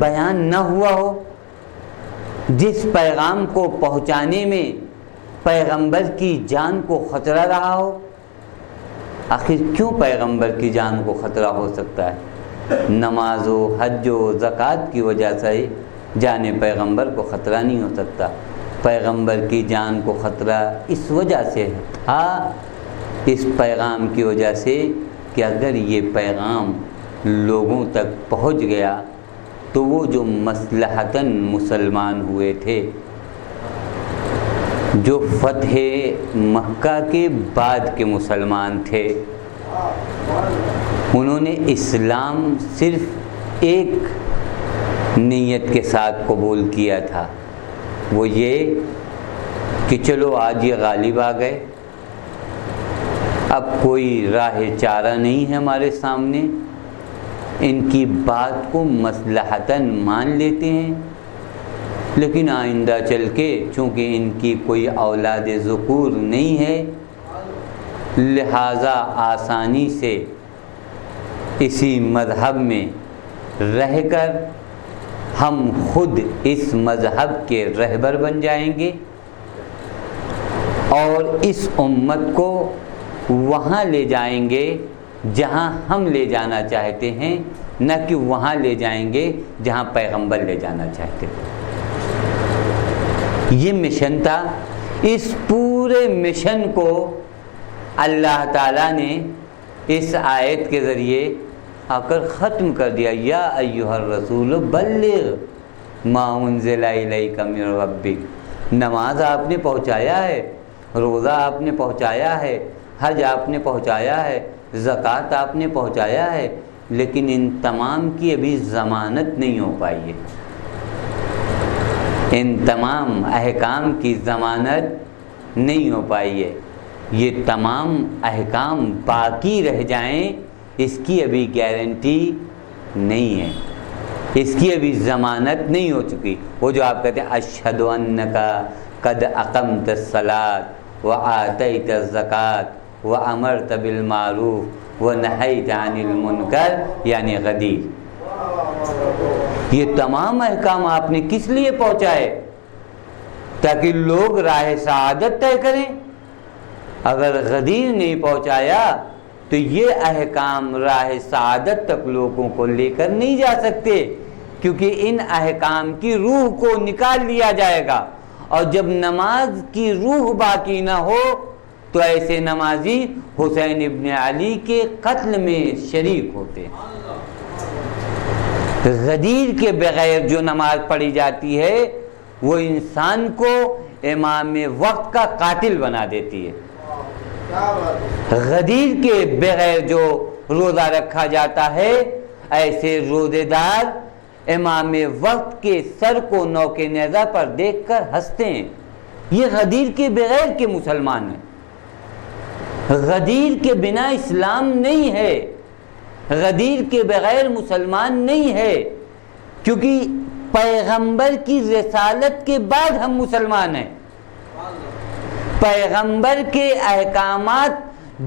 بیان نہ ہوا ہو، جس پیغام کو پہنچانے میں پیغمبر کی جان کو خطرہ رہا ہو؟ آخر کیوں پیغمبر کی جان کو خطرہ ہو سکتا ہے؟ نماز و حج و زکوٰۃ کی وجہ سے جان پیغمبر کو خطرہ نہیں ہو سکتا۔ پیغمبر کی جان کو خطرہ اس وجہ سے تھا، اس پیغام کی وجہ سے کہ اگر یہ پیغام لوگوں تک پہنچ گیا تو وہ جو مصلحتاً مسلمان ہوئے تھے، جو فتح مکہ کے بعد کے مسلمان تھے، انہوں نے اسلام صرف ایک نیت کے ساتھ قبول کیا تھا، وہ یہ کہ چلو آج یہ غالب آ گئے، اب کوئی راہ چارہ نہیں ہے ہمارے سامنے، ان کی بات کو مصلحتاً مان لیتے ہیں، لیکن آئندہ چل کے چونکہ ان کی کوئی اولاد ذکور نہیں ہے، لہٰذا آسانی سے اسی مذہب میں رہ کر ہم خود اس مذہب کے رہبر بن جائیں گے اور اس امت کو وہاں لے جائیں گے جہاں ہم لے جانا چاہتے ہیں، نہ کہ وہاں لے جائیں گے جہاں پیغمبر لے جانا چاہتے ہیں۔ یہ مشن تھا۔ اس پورے مشن کو اللہ تعالیٰ نے اس آیت کے ذریعے آ کر ختم کر دیا، یا ایھا الرسول بلغ ما انزل الیک من ربک۔ نماز آپ نے پہنچایا ہے، روزہ آپ نے پہنچایا ہے، حج آپ نے پہنچایا ہے، زکوٰۃ آپ نے پہنچایا ہے، لیکن ان تمام کی ابھی ضمانت نہیں ہو پائی ہے، ان تمام احکام کی ضمانت نہیں ہو پائی ہے، یہ تمام احکام باقی رہ جائیں اس کی ابھی گارنٹی نہیں ہے، اس کی ابھی ضمانت نہیں ہو چکی۔ وہ جو آپ کہتے ہیں اشہد انک قد اقمت الصلاۃ وآتیت الزکاۃ وامرت بالمعروف ونہیت عن المنکر، یعنی غدیر، یہ تمام احکام آپ نے کس لیے پہنچائے؟ تاکہ لوگ راہ سعادت طے کریں۔ اگر غدیر نہیں پہنچایا تو یہ احکام راہ سعادت تک لوگوں کو لے کر نہیں جا سکتے، کیونکہ ان احکام کی روح کو نکال لیا جائے گا، اور جب نماز کی روح باقی نہ ہو تو ایسے نمازی حسین ابن علی کے قتل میں شریک ہوتے ہیں۔ غدیر کے بغیر جو نماز پڑھی جاتی ہے وہ انسان کو امام وقت کا قاتل بنا دیتی ہے۔ غدیر کے بغیر جو روزہ رکھا جاتا ہے، ایسے روزے دار امام وقت کے سر کو نوک نیزہ پر دیکھ کر ہنستے ہیں۔ یہ غدیر کے بغیر کے مسلمان ہیں، غدیر کے بنا اسلام نہیں ہے، غدیر کے بغیر مسلمان نہیں ہے، کیونکہ پیغمبر کی رسالت کے بعد ہم مسلمان ہیں۔ پیغمبر کے احکامات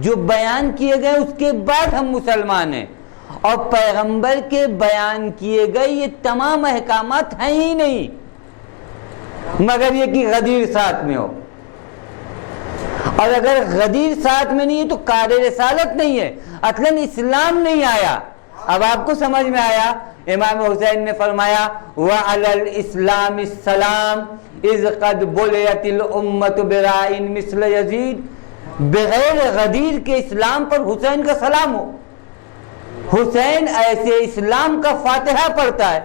جو بیان کیے گئے اس کے بعد ہم مسلمان ہیں، اور پیغمبر کے بیان کیے گئے یہ تمام احکامات ہیں ہی نہیں، مگر یہ کہ غدیر ساتھ میں ہو، اور اگر غدیر ساتھ میں نہیں ہے تو کار رسالت نہیں ہے، اصلاً اسلام نہیں آیا۔ اب آپ کو سمجھ میں آیا؟ امام حسین نے فرمایا وَعَلَى الْإِسْلَامِ السَّلَامِ اِذْ قَدْ بُلِيَتِ الْأُمَّةُ بِرَائِن مِثْلَ یزید۔ بغیر غدیر کے اسلام پر حسین کا سلام ہو۔ حسین ایسے اسلام کا فاتحہ پڑھتا ہے،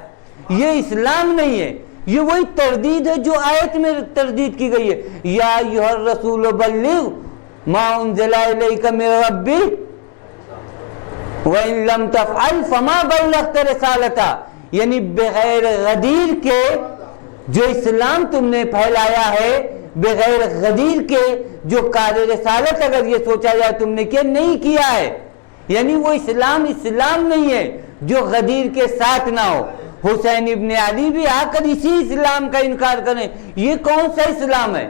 یہ اسلام نہیں ہے، یہ وہی تردید ہے جو آیت میں تردید کی گئی ہے، یا ایھا الرسول بلغ ما انزل الیک من ربک وَإِن لَمْ تَفْعَلْ فَمَا بَلَّغْتَ رِسَالَتَهُ، یعنی بغیر غدیر کے جو اسلام تم نے پھیلایا ہے، بغیر غدیر کے جو کار رسالت اگر یہ سوچا جائے تم نے کیا نہیں کیا ہے، یعنی وہ اسلام نہیں ہے جو غدیر کے ساتھ نہ ہو۔ حسین ابن علی بھی آ کر اسی اسلام کا انکار کریں، یہ کون سا اسلام ہے؟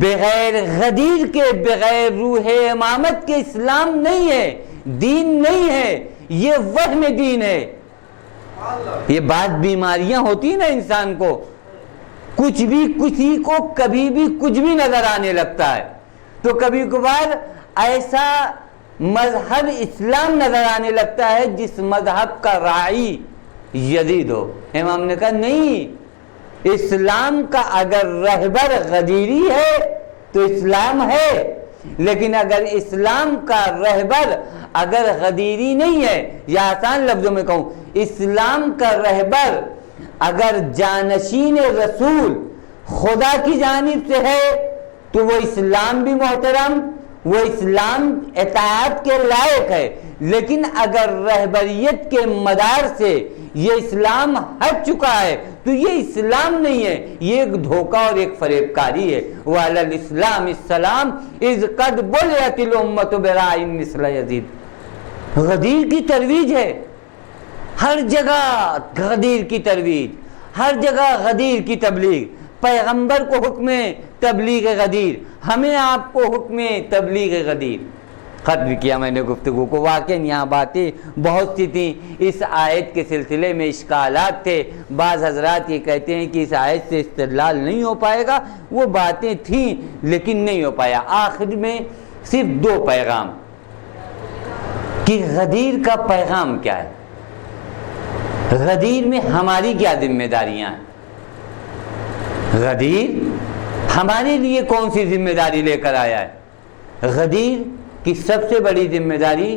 بغیر غدیر کے، بغیر روح امامت کے اسلام نہیں ہے، دین نہیں ہے، یہ وہم دین ہے۔ یہ بات بیماریاں ہوتی ہیں نا انسان کو، کچھ بھی کسی کو کبھی بھی کچھ بھی نظر آنے لگتا ہے، تو کبھی کبھار ایسا مذہب اسلام نظر آنے لگتا ہے جس مذہب کا راعی یزید ہو۔ امام نے کہا نہیں، اسلام کا اگر رہبر غدیری ہے تو اسلام ہے، لیکن اگر اسلام کا رہبر اگر غدیری نہیں ہے، یا آسان لفظوں میں کہوں، اسلام کا رہبر اگر جانشین رسول خدا کی جانب سے ہے تو وہ اسلام بھی محترم، وہ اسلام اطاعت کے لائق ہے، لیکن اگر رہبریت کے مدار سے یہ اسلام ہٹ چکا ہے تو یہ اسلام نہیں ہے، یہ ایک دھوکہ اور ایک فریب کاری ہے۔ وَعَلَى الْإِسْلَامِ السَّلَامِ اِذْ قَدْ بُلِعَتِ الْأُمَّةُ بِرَاعٍ مِثْلَ یزید۔ غدیر کی ترویج ہے، ہر جگہ غدیر کی ترویج، ہر جگہ غدیر کی تبلیغ۔ پیغمبر کو حکم تبلیغ غدیر، ہمیں آپ کو حکم تبلیغ غدیر۔ ختم کیا میں نے گفتگو کو، واقعاً یہاں باتیں بہت سی تھیں، اس آیت کے سلسلے میں اشکالات تھے، بعض حضرات یہ کہتے ہیں کہ اس آیت سے استدلال نہیں ہو پائے گا، وہ باتیں تھیں لیکن نہیں ہو پایا۔ آخر میں صرف دو پیغام کہ غدیر کا پیغام کیا ہے، غدیر میں ہماری کیا ذمہ داریاں ہیں، غدیر ہمارے لیے کون سی ذمہ داری لے کر آیا ہے۔ غدیر کی سب سے بڑی ذمہ داری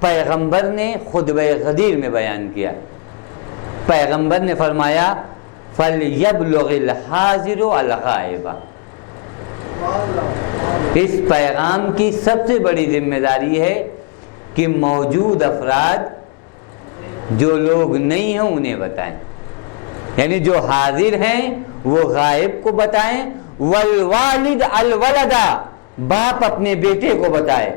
پیغمبر نے خطبہ غدیر میں بیان کیا۔ پیغمبر نے فرمایا فَلْيَبْلُغِ الْحَاضِرُ الْغَائِبَ۔ اس پیغام کی سب سے بڑی ذمہ داری ہے کہ موجود افراد جو لوگ نہیں ہیں انہیں بتائیں، یعنی جو حاضر ہیں وہ غائب کو بتائیں۔ والوالد الولد، باپ اپنے بیٹے کو بتائے،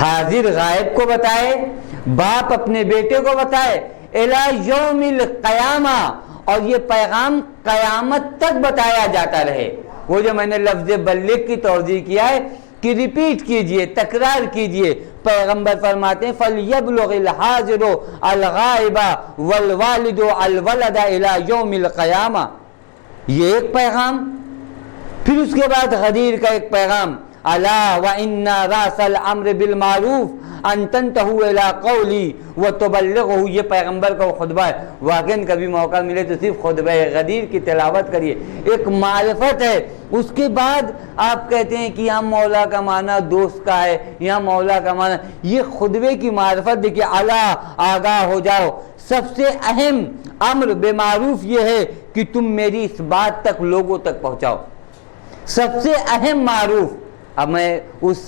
حاضر غائب کو بتائے، باپ اپنے بیٹے کو بتائے، الی یوم القیامہ، اور یہ پیغام قیامت تک بتایا جاتا رہے۔ وہ جو میں نے لفظ بلغ کی توضیح کیا ہے کہ ریپیٹ کیجئے، تکرار کیجئے۔ پیغمبر فرماتے ہیں فَلْيَبْلُغِ الْحَاضِرُ الْغَائِبَ وَالْوَالِدُ الْوَلَدَ إِلَى يَوْمِ الْقِيَامَةِ۔ یہ ایک پیغام، پھر اس کے بعد غدیر کا ایک پیغام، أَلَا وَإِنَّ رَأْسَ الْأَمْرِ بِالْمَعْرُوفِ أَن تَنْتَهُوا إِلَىٰ قَوْلِي وَتُبَلِّغُهُ۔ یہ پیغمبر کا خطبہ ہے۔ واقعاً کبھی موقع ملے تو صرف خطبہ غدیر کی تلاوت کریے، ایک معرفت ہے۔ اس کے بعد آپ کہتے ہیں کہ یہاں مولا کا معنی دوست کا ہے، یہاں مولا کا معنی، یہ خطبے کی معرفت دیکھیے۔ اعلیٰ آگاہ ہو جاؤ، سب سے اہم امر بمعروف یہ ہے کہ تم میری اس بات تک لوگوں تک پہنچاؤ، سب سے اہم معروف۔ اب میں اس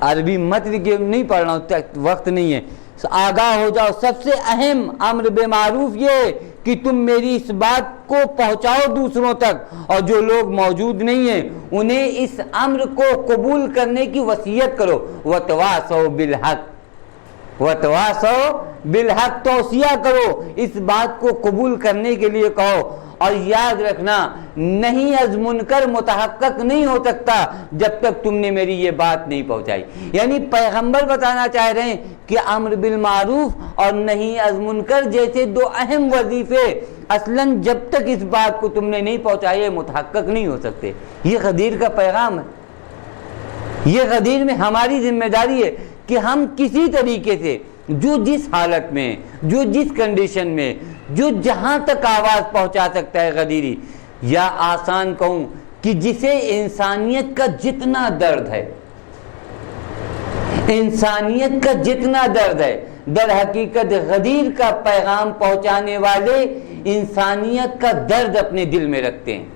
عربی متن کے نہیں پڑھ رہا ہوں، وقت نہیں ہے، آگاہ ہو جاؤ، سب سے اہم امر بمعروف یہ ہے کہ تم میری اس بات کو پہنچاؤ دوسروں تک، اور جو لوگ موجود نہیں ہیں انہیں اس امر کو قبول کرنے کی وصیت کرو۔ وَتَوَاصَوْا بِالْحَقِّ، وَتَوَاصَوْا بِالْحَقِّ، توصیہ کرو، اس بات کو قبول کرنے کے لیے کہو۔ اور یاد رکھنا، نہیں از منکر متحقق نہیں ہو سکتا جب تک تم نے میری یہ بات نہیں پہنچائی۔ یعنی پیغمبر بتانا چاہ رہے ہیں کہ امر بالمعروف اور نہیں از منکر جیسے دو اہم وظیفے اصلاً جب تک اس بات کو تم نے نہیں پہنچائے متحقق نہیں ہو سکتے۔ یہ غدیر کا پیغام ہے، یہ غدیر میں ہماری ذمہ داری ہے کہ ہم کسی طریقے سے جو جس حالت میں، جو جس کنڈیشن میں، جو جہاں تک آواز پہنچا سکتا ہے غدیری، یا آسان کہوں کہ جسے انسانیت کا جتنا درد ہے، انسانیت کا جتنا درد ہے، در حقیقت غدیر کا پیغام پہنچانے والے انسانیت کا درد اپنے دل میں رکھتے ہیں۔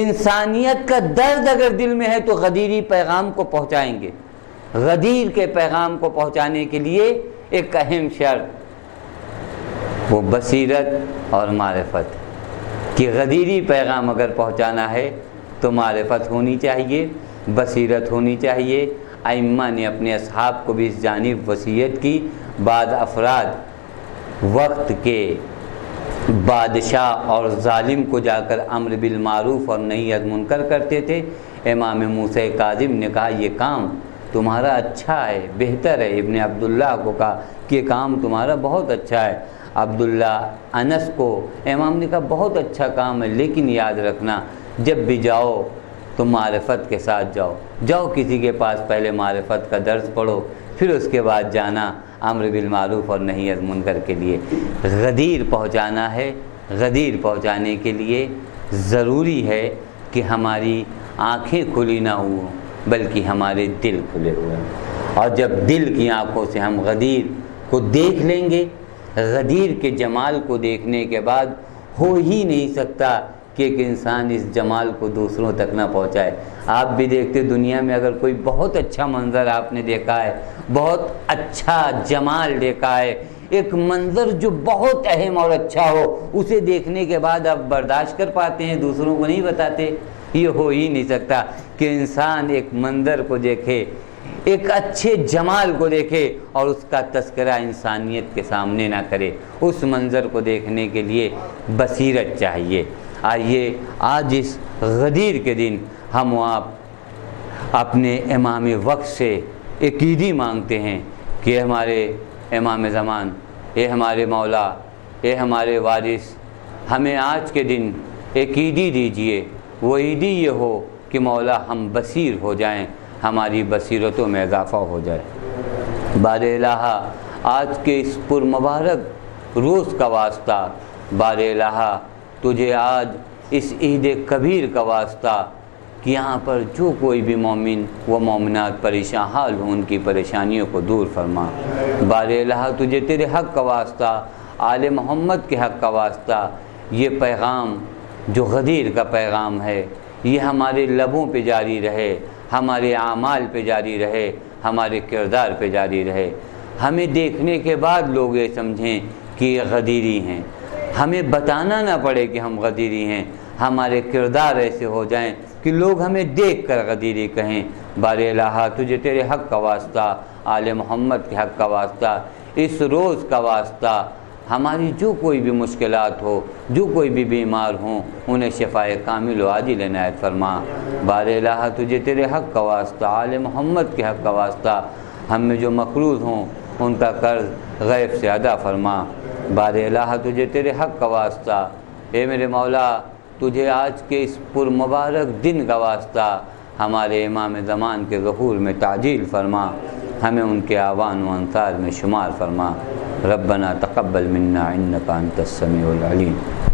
انسانیت کا درد اگر دل میں ہے تو غدیری پیغام کو پہنچائیں گے۔ غدیر کے پیغام کو پہنچانے کے لیے ایک اہم شرط وہ بصیرت اور معرفت، کہ غدیری پیغام اگر پہنچانا ہے تو معرفت ہونی چاہیے، بصیرت ہونی چاہیے۔ ائمہ نے اپنے اصحاب کو بھی اس جانب وصیت کی۔ بعض افراد وقت کے بادشاہ اور ظالم کو جا کر امر بالمعروف اور نہی از منکر کرتے تھے۔ امام موسیٰ کاظم نے کہا یہ کام تمہارا اچھا ہے، بہتر ہے۔ ابن عبداللہ کو کہا کہ کام تمہارا بہت اچھا ہے۔ عبداللہ انس کو امام نے کہا بہت اچھا کام ہے، لیکن یاد رکھنا جب بھی جاؤ تو معرفت کے ساتھ جاؤ، جاؤ کسی کے پاس پہلے معرفت کا درس پڑھو، پھر اس کے بعد جانا امر بالمعروف اور نہی عن المنکر کے لیے۔ غدیر پہنچانا ہے، غدیر پہنچانے کے لیے ضروری ہے کہ ہماری آنکھیں کھلی نہ ہوں بلکہ ہمارے دل کھلے ہوئے ہیں۔ اور جب دل کی آنکھوں سے ہم غدیر کو دیکھ لیں گے، غدیر کے جمال کو دیکھنے کے بعد ہو ہی نہیں سکتا کہ ایک انسان اس جمال کو دوسروں تک نہ پہنچائے۔ آپ بھی دیکھتے دنیا میں اگر کوئی بہت اچھا منظر آپ نے دیکھا ہے، بہت اچھا جمال دیکھا ہے، ایک منظر جو بہت اہم اور اچھا ہو، اسے دیکھنے کے بعد آپ برداشت کر پاتے ہیں، دوسروں کو نہیں بتاتے؟ یہ ہو ہی نہیں سکتا کہ انسان ایک منظر کو دیکھے، ایک اچھے جمال کو دیکھے اور اس کا تذکرہ انسانیت کے سامنے نہ کرے۔ اس منظر کو دیکھنے کے لیے بصیرت چاہیے۔ آئیے آج اس غدیر کے دن ہم و آپ اپنے امام وقت سے ایک عیدی مانگتے ہیں کہ ہمارے امام زمان، اے ہمارے مولا، اے ہمارے وارث، ہمیں آج کے دن ایک عیدی دیجئے۔ وہ عیدی یہ ہو کہ مولا ہم بصیر ہو جائیں، ہماری بصیرتوں میں اضافہ ہو جائے۔ بار الہ آج کے اس پرمبارک روز کا واسطہ، بار الہ تجھے آج اس عید کبیر کا واسطہ کہ یہاں پر جو کوئی بھی مومن و مومنات پریشان حال ہوں ان کی پریشانیوں کو دور فرما۔ بار الہ تجھے تیرے حق کا واسطہ، آل محمد کے حق کا واسطہ، یہ پیغام جو غدیر کا پیغام ہے یہ ہمارے لبوں پہ جاری رہے، ہمارے اعمال پہ جاری رہے، ہمارے کردار پہ جاری رہے۔ ہمیں دیکھنے کے بعد لوگ یہ سمجھیں کہ یہ غدیری ہیں، ہمیں بتانا نہ پڑے کہ ہم غدیری ہیں، ہمارے کردار ایسے ہو جائیں کہ لوگ ہمیں دیکھ کر غدیری کہیں۔ بار الہ تجھے تیرے حق کا واسطہ، آل محمد کے حق کا واسطہ، اس روز کا واسطہ، ہماری جو کوئی بھی مشکلات ہو، جو کوئی بھی بیمار ہوں انہیں شفائے کامل و عاجل عنایت فرما۔ بار الہ تجھے تیرے حق کا واسطہ، آل محمد کے حق کا واسطہ، ہم میں جو مقروض ہوں ان کا قرض غیب سے ادا فرما۔ بار الہ تجھے تیرے حق کا واسطہ، اے میرے مولا تجھے آج کے اس پرمبارک دن کا واسطہ ہمارے امام زمان کے ظہور میں تعجیل فرما، ہمیں ان کے اعوان و انصار میں شمار فرما۔ ربنا تقبل منا انک انت السمیع العلیم۔